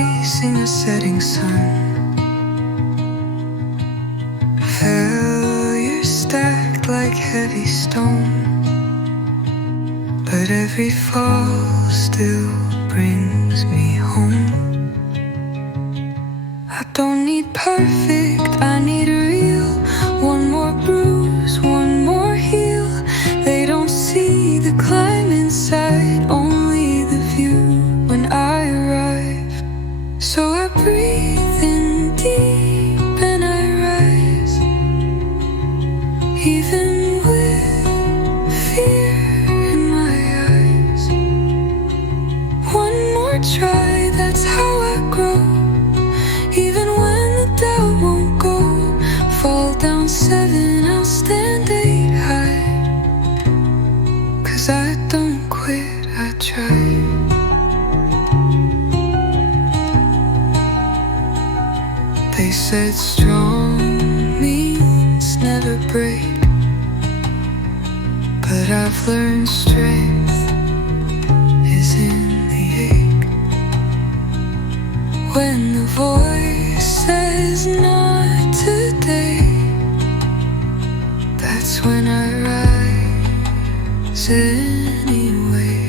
facing a setting sun. Failure stacked like heavy stone, but every fall still brings me home. I don't need perfect, I need real. One more bruise, one more heel. They don't see the climb inside, only the view when I arrive. So I breathe in deep and I rise, even with fear in my eyes. One more try, that's how I grow. Even when the doubt won't go, fall down 7, I'll stand 8 high. 'Cause I don't quit, I try. They said strong means never break, but I've learned strength is in the ache. When the voice says not today, that's when I rise anyway.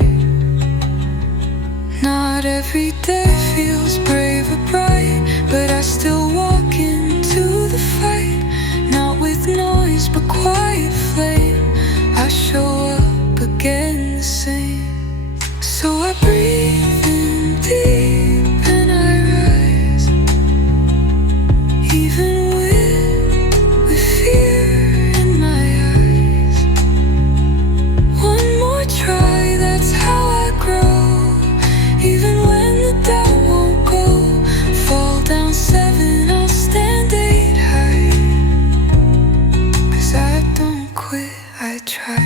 Not every day feels brave or bright, but I still walk into the fight. Not with noise, but quiet flame. I show up again the same. So I breathe in deep and I rise, even with fear in my eyes. One more try, that's how I grow. Even when the doubt won't go, fall down 7, I'll stand 8 high. 'Cause I don't quit, I try.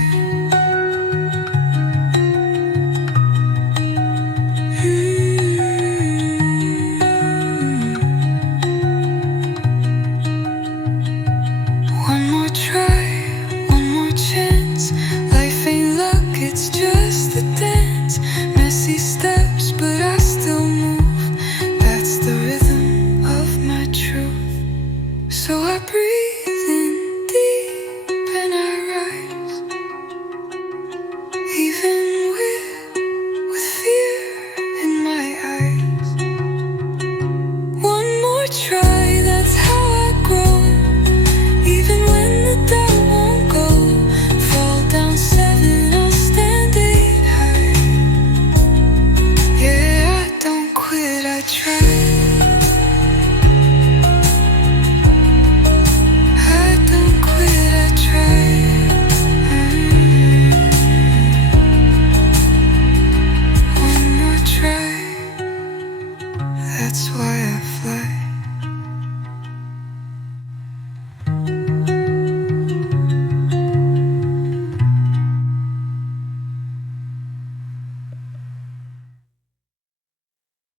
One more try, one more chance. Life ain't luck, it's just a dance. Messy steps, but I still move. That's the rhythm of my truth. So I breathe in deep and I rise, even with fear in my eyes. One more try.